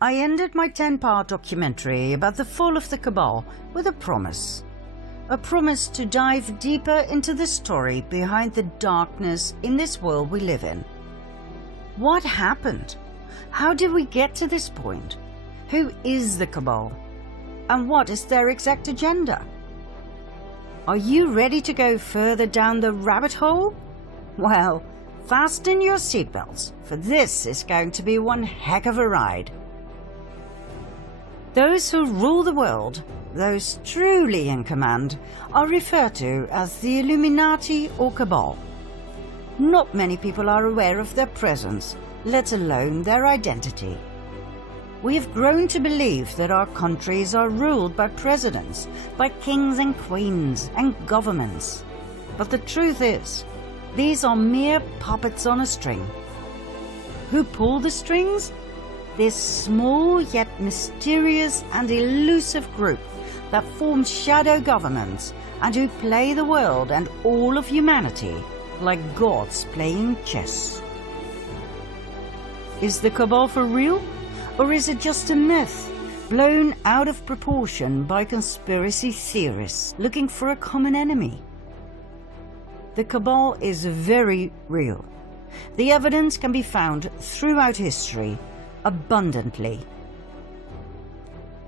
I ended my 10-part documentary about the fall of the Cabal with a promise. A promise to dive deeper into the story behind the darkness in this world we live in. What happened? How did we get to this point? Who is the Cabal? And what is their exact agenda? Are you ready to go further down the rabbit hole? Well, fasten your seatbelts, for this is going to be one heck of a ride. Those who rule the world, those truly in command, are referred to as the Illuminati or Cabal. Not many people are aware of their presence, let alone their identity. We have grown to believe that our countries are ruled by presidents, by kings and queens and governments. But the truth is, these are mere puppets on a string. Who pull the strings? This small yet mysterious and elusive group that forms shadow governments and who play the world and all of humanity like gods playing chess. Is the Cabal for real? Or is it just a myth, blown out of proportion by conspiracy theorists looking for a common enemy? The Cabal is very real. The evidence can be found throughout history, abundantly.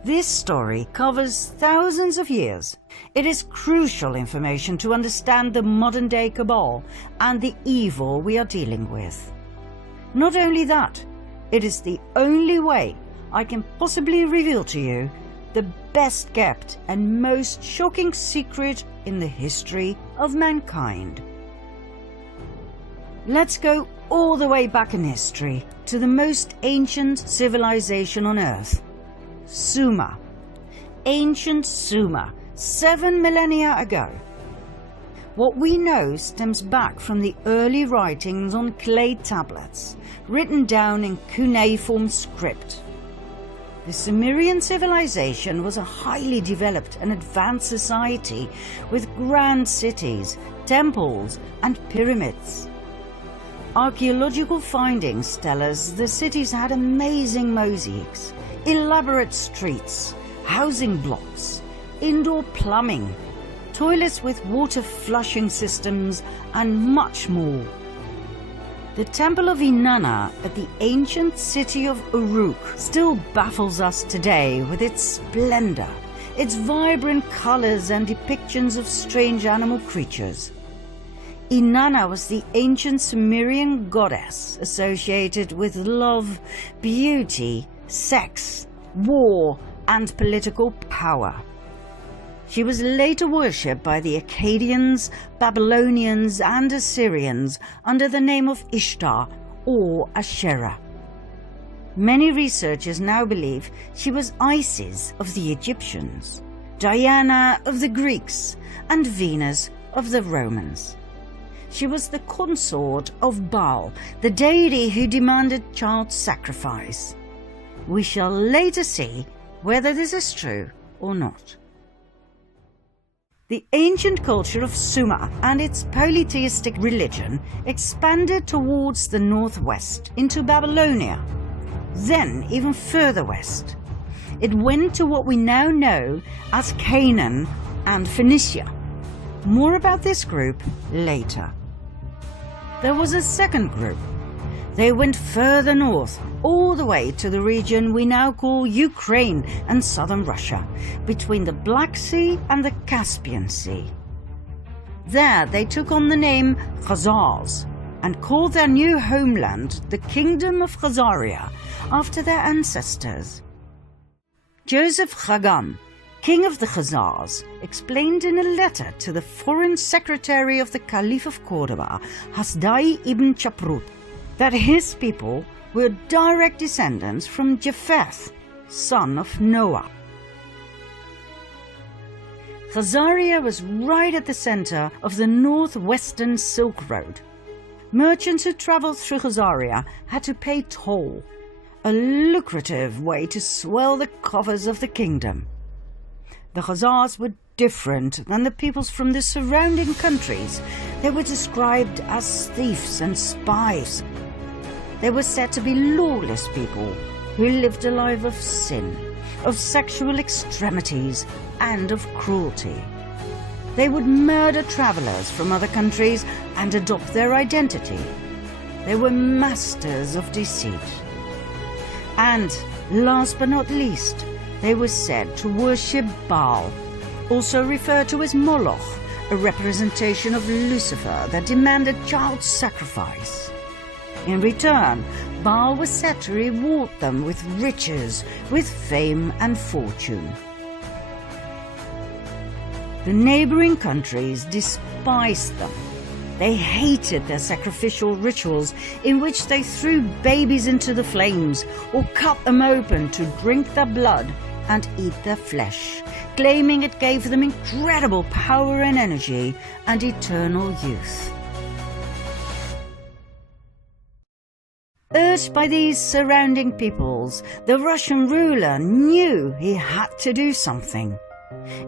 This story covers thousands of years. It is crucial information to understand the modern-day Cabal and the evil we are dealing with. Not only that, it is the only way I can possibly reveal to you the best kept and most shocking secret in the history of mankind. Let's go all the way back in history to the most ancient civilization on Earth, Sumer. Ancient Sumer, 7 millennia ago. What we know stems back from the early writings on clay tablets, written down in cuneiform script. The Sumerian civilization was a highly developed and advanced society with grand cities, temples, and pyramids. Archaeological findings tell us the cities had amazing mosaics, elaborate streets, housing blocks, indoor plumbing, toilets with water flushing systems, and much more. The temple of Inanna at the ancient city of Uruk still baffles us today with its splendor, its vibrant colors and depictions of strange animal creatures. Inanna was the ancient Sumerian goddess associated with love, beauty, sex, war, and political power. She was later worshipped by the Akkadians, Babylonians, and Assyrians under the name of Ishtar or Asherah. Many researchers now believe she was Isis of the Egyptians, Diana of the Greeks, and Venus of the Romans. She was the consort of Baal, the deity who demanded child sacrifice. We shall later see whether this is true or not. The ancient culture of Sumer and its polytheistic religion expanded towards the northwest into Babylonia, then even further west. It went to what we now know as Canaan and Phoenicia. More about this group later. There was a second group. They went further north, all the way to the region we now call Ukraine and southern Russia, between the Black Sea and the Caspian Sea. There they took on the name Khazars and called their new homeland the Kingdom of Khazaria after their ancestors. Joseph Chagam, king of the Khazars, explained in a letter to the foreign secretary of the Caliph of Cordoba, Hasdai ibn Chaprut, that his people were direct descendants from Japheth, son of Noah. Khazaria was right at the center of the northwestern Silk Road. Merchants who traveled through Khazaria had to pay toll, a lucrative way to swell the coffers of the kingdom. The Khazars were different than the peoples from the surrounding countries. They were described as thieves and spies. They were said to be lawless people who lived a life of sin, of sexual extremities, and of cruelty. They would murder travelers from other countries and adopt their identity. They were masters of deceit. And, last but not least, they were said to worship Baal, also referred to as Moloch, a representation of Lucifer that demanded child sacrifice. In return, Baal was said to reward them with riches, with fame and fortune. The neighboring countries despised them. They hated their sacrificial rituals in which they threw babies into the flames or cut them open to drink their blood and eat their flesh, claiming it gave them incredible power and energy and eternal youth. Urged by these surrounding peoples, the Russian ruler knew he had to do something.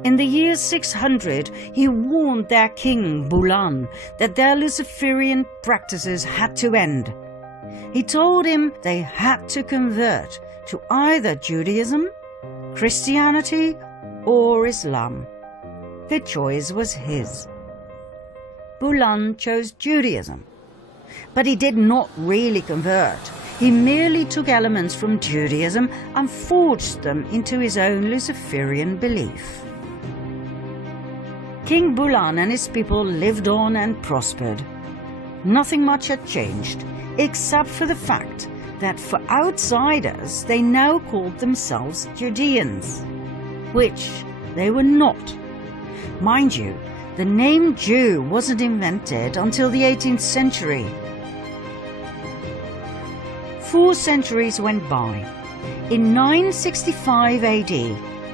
In the year 600, he warned their king, Bulan, that their Luciferian practices had to end. He told him they had to convert to either Judaism, Christianity, or Islam. The choice was his. Bulan chose Judaism. But he did not really convert. He merely took elements from Judaism and forged them into his own Luciferian belief. King Bulan and his people lived on and prospered. Nothing much had changed, except for the fact that for outsiders they now called themselves Judeans, which they were not. Mind you, the name Jew wasn't invented until the 18th century. 4 centuries went by. In 965 AD,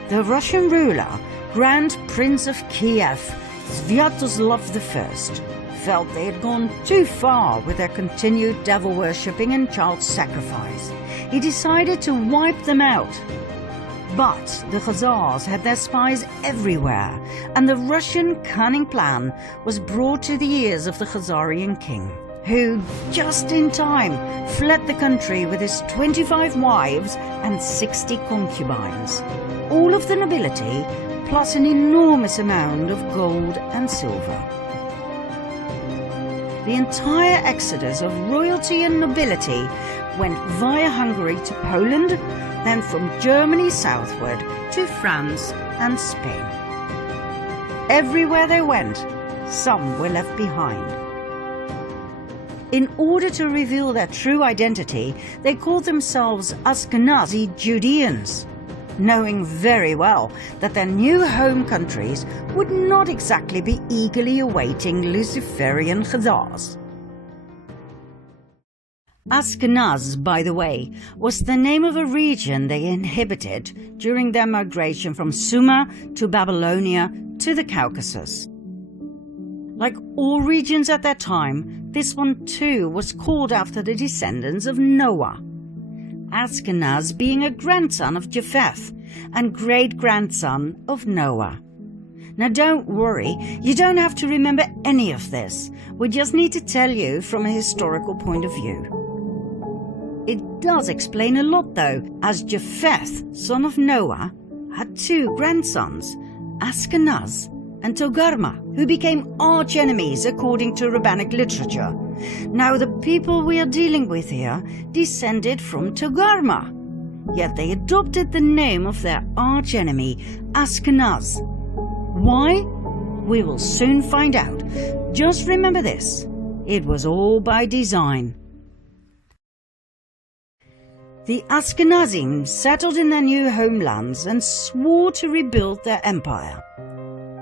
the Russian ruler, Grand Prince of Kiev, Sviatoslav I, felt they had gone too far with their continued devil-worshipping and child sacrifice. He decided to wipe them out. But the Khazars had their spies everywhere, and the Russian cunning plan was brought to the ears of the Khazarian king, who, just in time, fled the country with his 25 wives and 60 concubines, all of the nobility, plus an enormous amount of gold and silver. The entire exodus of royalty and nobility went via Hungary to Poland, then from Germany southward to France and Spain. Everywhere they went, some were left behind. In order to reveal their true identity, they called themselves Ashkenazi Judeans, knowing very well that their new home countries would not exactly be eagerly awaiting Luciferian Khazars. Ashkenaz, by the way, was the name of a region they inhabited during their migration from Sumer to Babylonia to the Caucasus. Like all regions at that time, this one too was called after the descendants of Noah. Ashkenaz being a grandson of Japheth and great-grandson of Noah. Now don't worry, you don't have to remember any of this. We just need to tell you from a historical point of view. It does explain a lot though, as Japheth, son of Noah, had 2 grandsons, Ashkenaz and Togarma, who became arch-enemies according to rabbinic literature. Now the people we are dealing with here descended from Togarma, yet they adopted the name of their arch-enemy, Ashkenaz. Why? We will soon find out. Just remember this, it was all by design. The Ashkenazim settled in their new homelands and swore to rebuild their empire.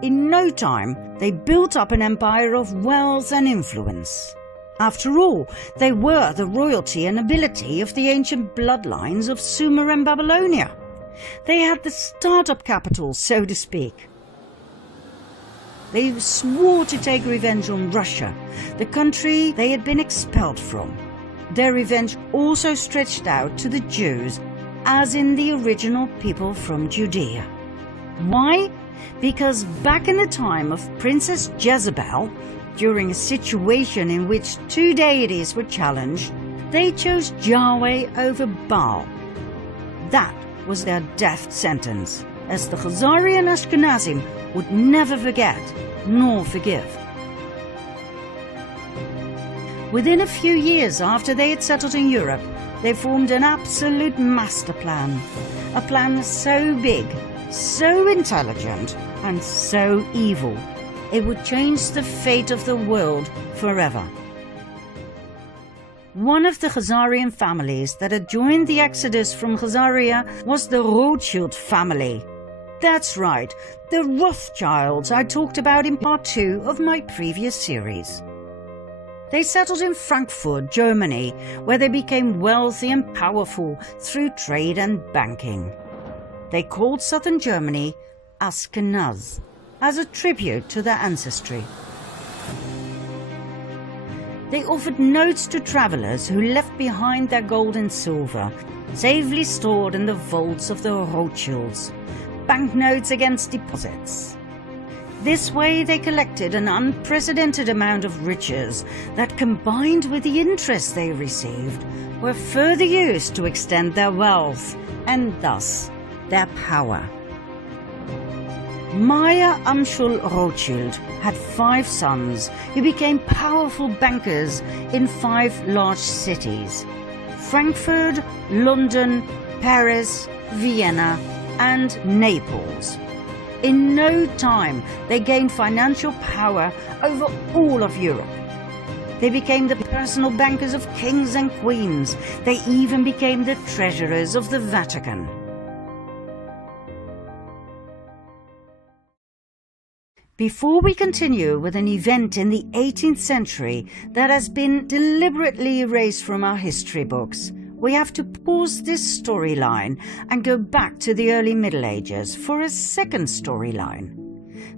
In no time, they built up an empire of wealth and influence. After all, they were the royalty and nobility of the ancient bloodlines of Sumer and Babylonia. They had the startup capital, so to speak. They swore to take revenge on Russia, the country they had been expelled from. Their revenge also stretched out to the Jews, as in the original people from Judea. Why? Because back in the time of Princess Jezebel, during a situation in which 2 deities were challenged, they chose Yahweh over Baal. That was their death sentence, as the Khazari and Ashkenazim would never forget nor forgive. Within a few years after they had settled in Europe, they formed an absolute master plan. A plan so big, so intelligent, and so evil, it would change the fate of the world forever. One of the Khazarian families that had joined the exodus from Khazaria was the Rothschild family. That's right, the Rothschilds I talked about in part 2 of my previous series. They settled in Frankfurt, Germany, where they became wealthy and powerful through trade and banking. They called southern Germany Ashkenaz, as a tribute to their ancestry. They offered notes to travelers who left behind their gold and silver, safely stored in the vaults of the Rothschilds, banknotes against deposits. This way they collected an unprecedented amount of riches that, combined with the interest they received, were further used to extend their wealth and thus their power. Meyer Amschel Rothschild had 5 sons who became powerful bankers in 5 large cities: Frankfurt, London, Paris, Vienna, and Naples. In no time, they gained financial power over all of Europe. They became the personal bankers of kings and queens. They even became the treasurers of the Vatican. Before we continue with an event in the 18th century that has been deliberately erased from our history books, we have to pause this storyline and go back to the early Middle Ages for a second storyline.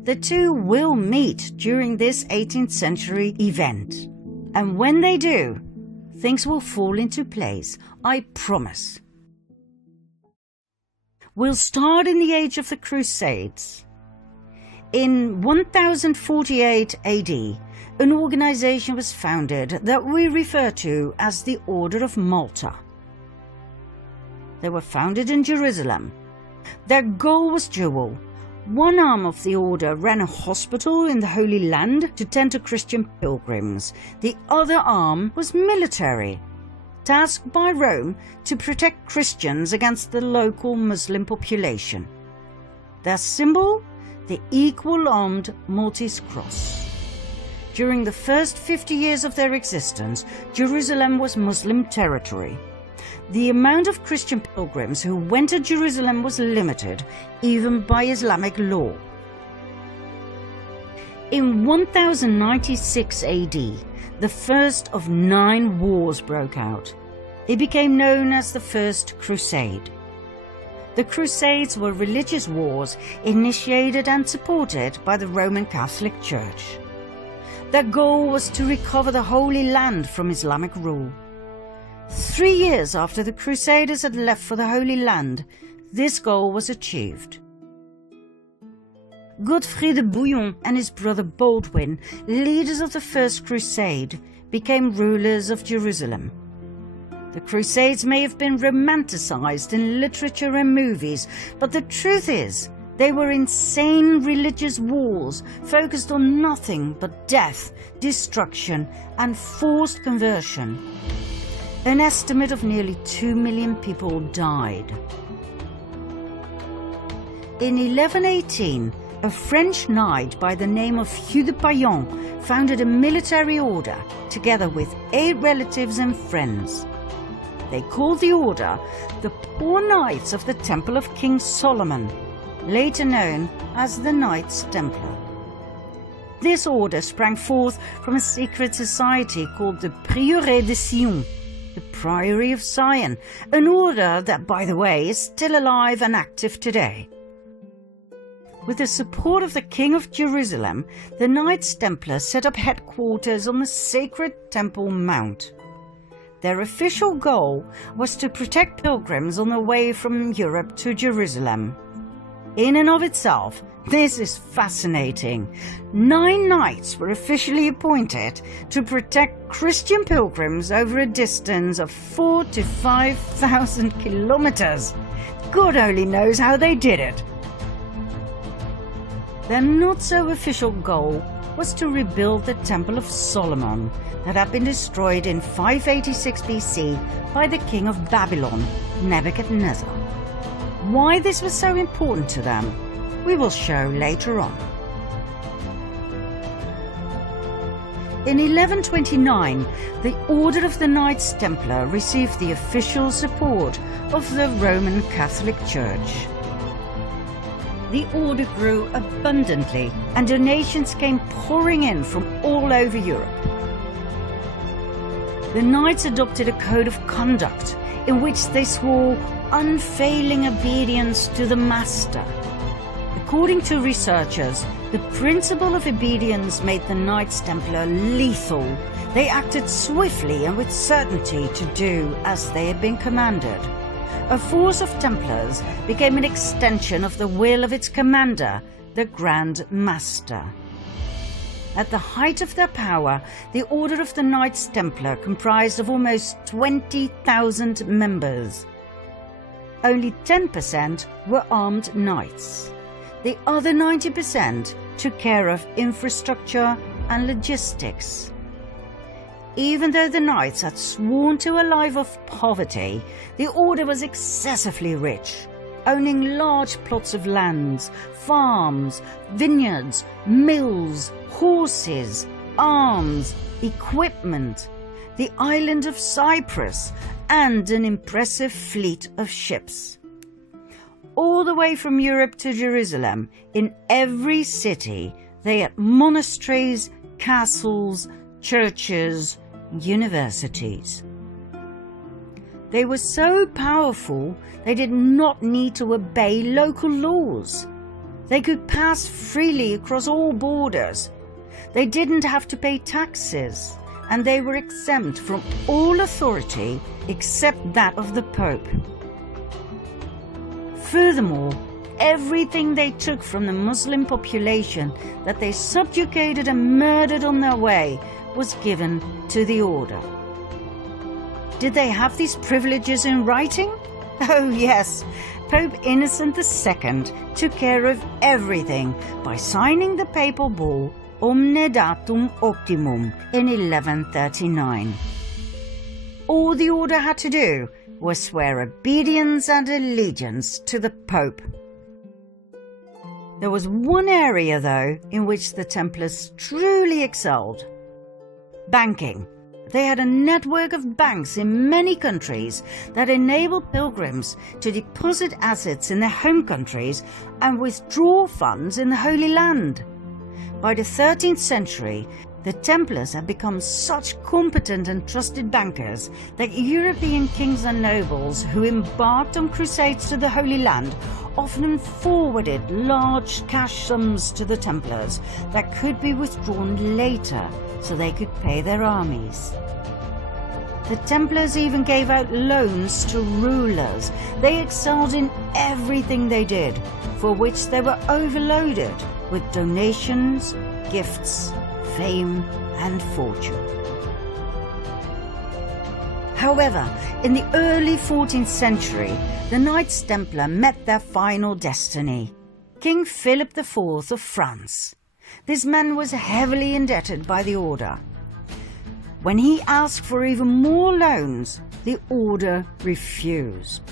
The two will meet during this 18th century event, and when they do, things will fall into place, I promise. We'll start in the age of the Crusades. In 1048 AD, an organization was founded that we refer to as the Order of Malta. They were founded in Jerusalem. Their goal was dual. One arm of the order ran a hospital in the Holy Land to tend to Christian pilgrims. The other arm was military, tasked by Rome to protect Christians against the local Muslim population. Their symbol? The equal-armed Maltese cross. During the first 50 years of their existence, Jerusalem was Muslim territory. The amount of Christian pilgrims who went to Jerusalem was limited, even by Islamic law. In 1096 AD, the first of 9 wars broke out. It became known as the First Crusade. The Crusades were religious wars initiated and supported by the Roman Catholic Church. Their goal was to recover the Holy Land from Islamic rule. 3 years after the Crusaders had left for the Holy Land, this goal was achieved. Godfrey de Bouillon and his brother Baldwin, leaders of the First Crusade, became rulers of Jerusalem. The Crusades may have been romanticized in literature and movies, but the truth is, they were insane religious wars focused on nothing but death, destruction, and forced conversion. An estimate of nearly 2 million people died. In 1118, a French knight by the name of Hugh de Payan founded a military order together with 8 relatives and friends. They called the order the Poor Knights of the Temple of King Solomon, later known as the Knights Templar. This order sprang forth from a secret society called the Prieuré de Sion, the Priory of Zion, an order that, by the way, is still alive and active today. With the support of the King of Jerusalem, the Knights Templar set up headquarters on the sacred Temple Mount. Their official goal was to protect pilgrims on the way from Europe to Jerusalem. In and of itself, this is fascinating. 9 knights were officially appointed to protect Christian pilgrims over a distance of 4,000 to 5,000 kilometers. God only knows how they did it. Their not-so-official goal was to rebuild the Temple of Solomon that had been destroyed in 586 BC by the king of Babylon, Nebuchadnezzar. Why this was so important to them, we will show later on. In 1129, the Order of the Knights Templar received the official support of the Roman Catholic Church. The order grew abundantly and donations came pouring in from all over Europe. The Knights adopted a code of conduct in which they swore unfailing obedience to the Master. According to researchers, the principle of obedience made the Knights Templar lethal. They acted swiftly and with certainty to do as they had been commanded. A force of Templars became an extension of the will of its commander, the Grand Master. At the height of their power, the Order of the Knights Templar comprised of almost 20,000 members. Only 10% were armed knights. The other 90% took care of infrastructure and logistics. Even though the knights had sworn to a life of poverty, the order was excessively rich, owning large plots of lands, farms, vineyards, mills, horses, arms, equipment, the island of Cyprus, and an impressive fleet of ships. All the way from Europe to Jerusalem, in every city, they had monasteries, castles, churches, universities. They were so powerful they did not need to obey local laws. They could pass freely across all borders. They didn't have to pay taxes, and they were exempt from all authority except that of the Pope. Furthermore, everything they took from the Muslim population that they subjugated and murdered on their way was given to the order. Did they have these privileges in writing? Oh yes, Pope Innocent II took care of everything by signing the papal bull Omne Datum Optimum in 1139. All the order had to do was swear obedience and allegiance to the Pope. There was one area, though, in which the Templars truly excelled: banking. They had a network of banks in many countries that enabled pilgrims to deposit assets in their home countries and withdraw funds in the Holy Land. By the 13th century, the Templars had become such competent and trusted bankers that European kings and nobles who embarked on crusades to the Holy Land often forwarded large cash sums to the Templars that could be withdrawn later so they could pay their armies. The Templars even gave out loans to rulers. They excelled in everything they did, for which they were overloaded with donations, gifts, fame and fortune. However, in the early 14th century, the Knights Templar met their final destiny: King Philip IV of France. This man was heavily indebted by the order. When he asked for even more loans, the order refused.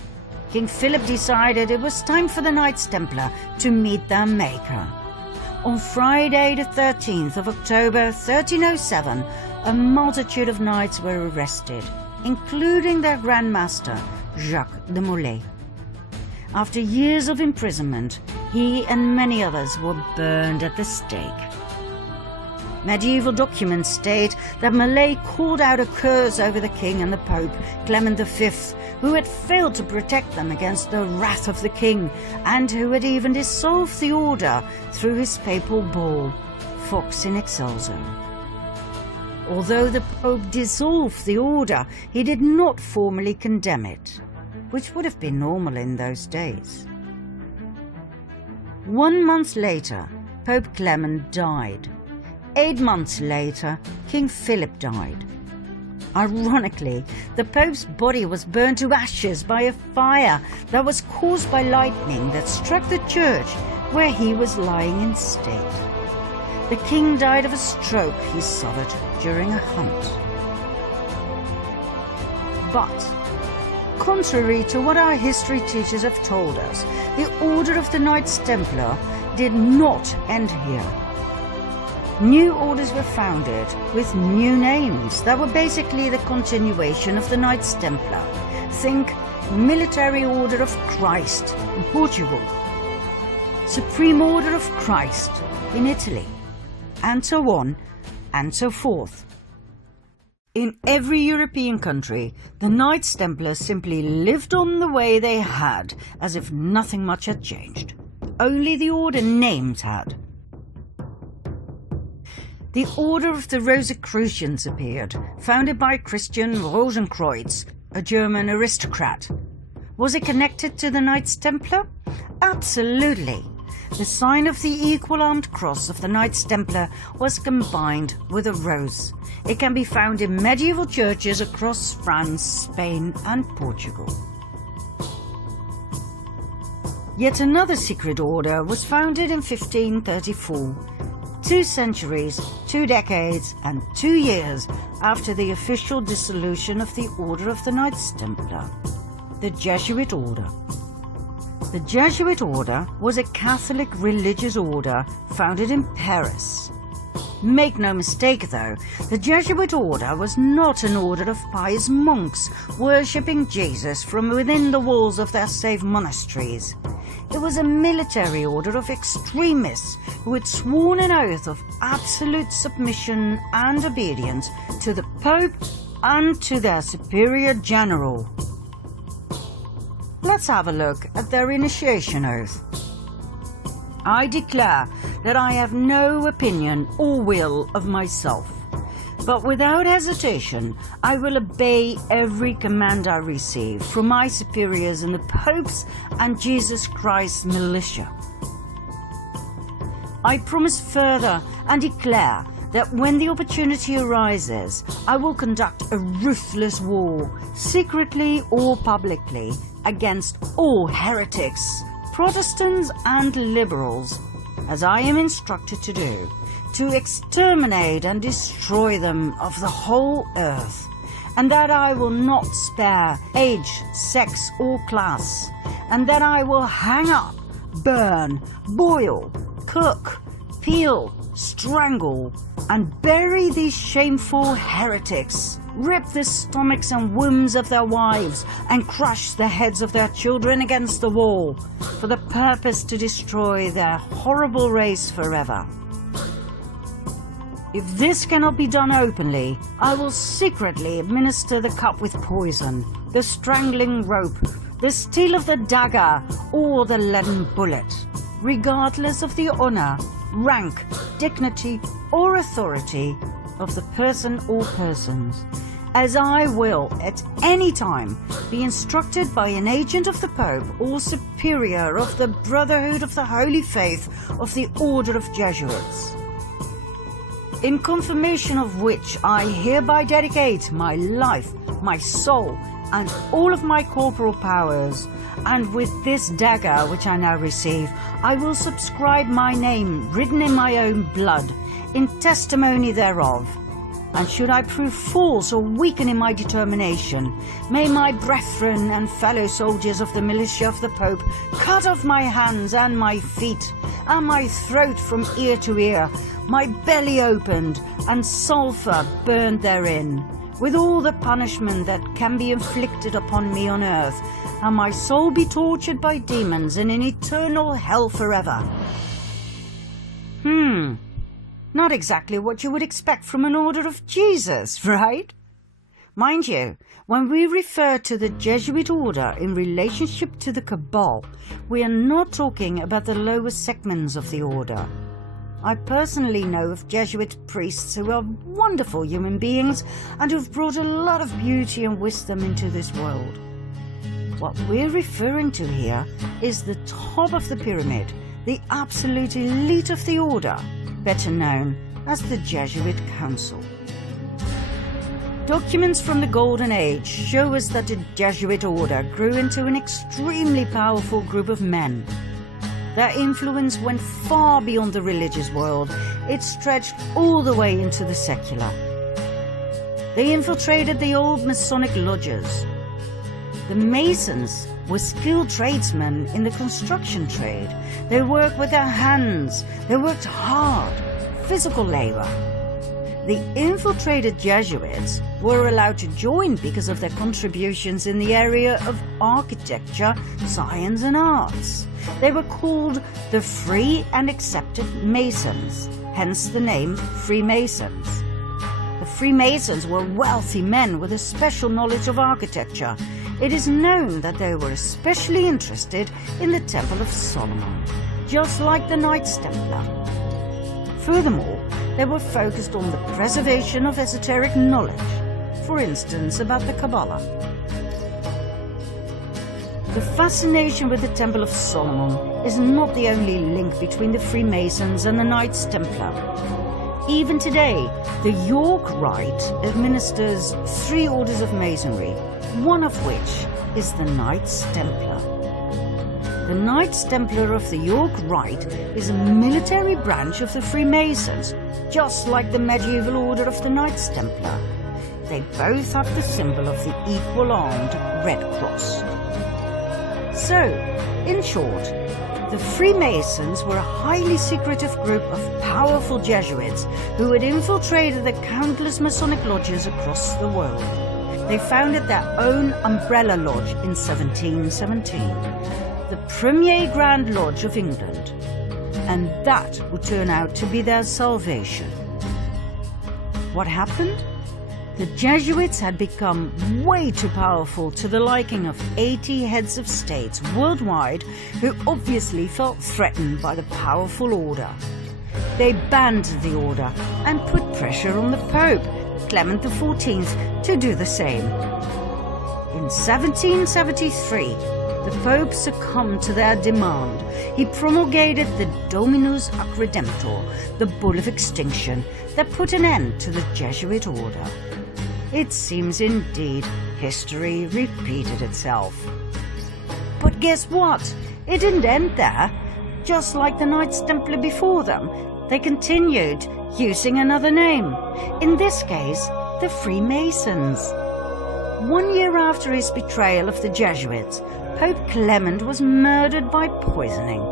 King Philip decided it was time for the Knights Templar to meet their maker. On Friday the 13th of October 1307, a multitude of knights were arrested, including their Grand Master, Jacques de Molay. After years of imprisonment, he and many others were burned at the stake. Medieval documents state that Molay called out a curse over the king and the Pope, Clement V, who had failed to protect them against the wrath of the king, and who had even dissolved the order through his papal bull, Fox in Excelso. Although the Pope dissolved the order, he did not formally condemn it, which would have been normal in those days. 1 month later, Pope Clement died. 8 months later, King Philip died. Ironically, the Pope's body was burned to ashes by a fire that was caused by lightning that struck the church where he was lying in state. The king died of a stroke he suffered during a hunt. But, contrary to what our history teachers have told us, the Order of the Knights Templar did not end here. New orders were founded with new names that were basically the continuation of the Knights Templar. Think Military Order of Christ in Portugal, Supreme Order of Christ in Italy, and so on and so forth. In every European country, the Knights Templar simply lived on the way they had, as if nothing much had changed. Only the order names had. The Order of the Rosicrucians appeared, founded by Christian Rosenkreuz, a German aristocrat. Was it connected to the Knights Templar? Absolutely. The sign of the equal-armed cross of the Knights Templar was combined with a rose. It can be found in medieval churches across France, Spain and Portugal. Yet another secret order was founded in 1534. 2 centuries, 2 decades and 2 years after the official dissolution of the Order of the Knights Templar, the Jesuit Order. The Jesuit Order was a Catholic religious order founded in Paris. Make no mistake though, the Jesuit Order was not an order of pious monks worshipping Jesus from within the walls of their safe monasteries. It was a military order of extremists who had sworn an oath of absolute submission and obedience to the Pope and to their superior general. Let's have a look at their initiation oath. I declare that I have no opinion or will of myself, but without hesitation I will obey every command I receive from my superiors in the Pope's and Jesus Christ's militia. I promise further and declare that when the opportunity arises, I will conduct a ruthless war, secretly or publicly, against all heretics, Protestants and liberals, as I am instructed to do, to exterminate and destroy them of the whole earth, and that I will not spare age, sex or class, and that I will hang up, burn, boil, cook, peel, strangle, and bury these shameful heretics, rip the stomachs and wombs of their wives, and crush the heads of their children against the wall, for the purpose to destroy their horrible race forever. If this cannot be done openly, I will secretly administer the cup with poison, the strangling rope, the steel of the dagger, or the leaden bullet, regardless of the honor, rank, dignity, or authority of the person or persons, as I will at any time be instructed by an agent of the Pope or superior of the Brotherhood of the Holy Faith of the Order of Jesuits. In confirmation of which I hereby dedicate my life, my soul, and all of my corporal powers, and with this dagger which I now receive, I will subscribe my name written in my own blood, in testimony thereof. And should I prove false or weaken in my determination, may my brethren and fellow soldiers of the militia of the Pope cut off my hands and my feet, and my throat from ear to ear, my belly opened, and sulphur burned therein, with all the punishment that can be inflicted upon me on earth, and my soul be tortured by demons in an eternal hell forever. Not exactly what you would expect from an order of Jesus, right? Mind you, when we refer to the Jesuit order in relationship to the Cabal, we are not talking about the lower segments of the order. I personally know of Jesuit priests who are wonderful human beings and who've brought a lot of beauty and wisdom into this world. What we're referring to here is the top of the pyramid, the absolute elite of the order, better known as the Jesuit Council. Documents from the Golden Age show us that the Jesuit order grew into an extremely powerful group of men. Their influence went far beyond the religious world. It stretched all the way into the secular. They infiltrated the old Masonic lodges. The Masons were skilled tradesmen in the construction trade. They worked with their hands. They worked hard, physical labor. The infiltrated Jesuits were allowed to join because of their contributions in the area of architecture, science and arts. They were called the Free and Accepted Masons, hence the name Freemasons. The Freemasons were wealthy men with a special knowledge of architecture. It is known that they were especially interested in the Temple of Solomon, just like the Knights Templar. Furthermore, they were focused on the preservation of esoteric knowledge, for instance about the Kabbalah. The fascination with the Temple of Solomon is not the only link between the Freemasons and the Knights Templar. Even today, the York Rite administers 3 orders of Masonry, one of which is the Knights Templar. The Knights Templar of the York Rite is a military branch of the Freemasons, just like the medieval order of the Knights Templar. They both have the symbol of the equal-armed Red Cross. So, in short, the Freemasons were a highly secretive group of powerful Jesuits who had infiltrated the countless Masonic lodges across the world. They founded their own umbrella lodge in 1717, the Premier Grand Lodge of England, and that would turn out to be their salvation. What happened? The Jesuits had become way too powerful to the liking of 80 heads of states worldwide who obviously felt threatened by the powerful order. They banned the order and put pressure on the Pope, Clement XIV, to do the same. In 1773, the Pope succumbed to their demand. He promulgated the Dominus Ac Redemptor, the Bull of Extinction, that put an end to the Jesuit order. It seems indeed history repeated itself. But guess what? It didn't end there. Just like the Knights Templar before them, they continued using another name. In this case, the Freemasons. 1 year after his betrayal of the Jesuits, Pope Clement was murdered by poisoning.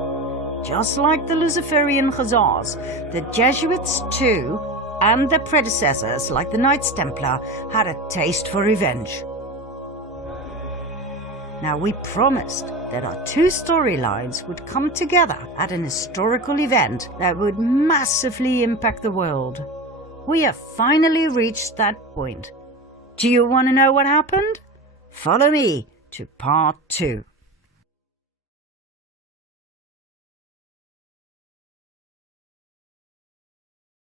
Just like the Luciferian Khazars, the Jesuits too, and their predecessors like the Knights Templar, had a taste for revenge. Now, we promised that our 2 storylines would come together at an historical event that would massively impact the world. We have finally reached that point. Do you want to know what happened? Follow me to part 2.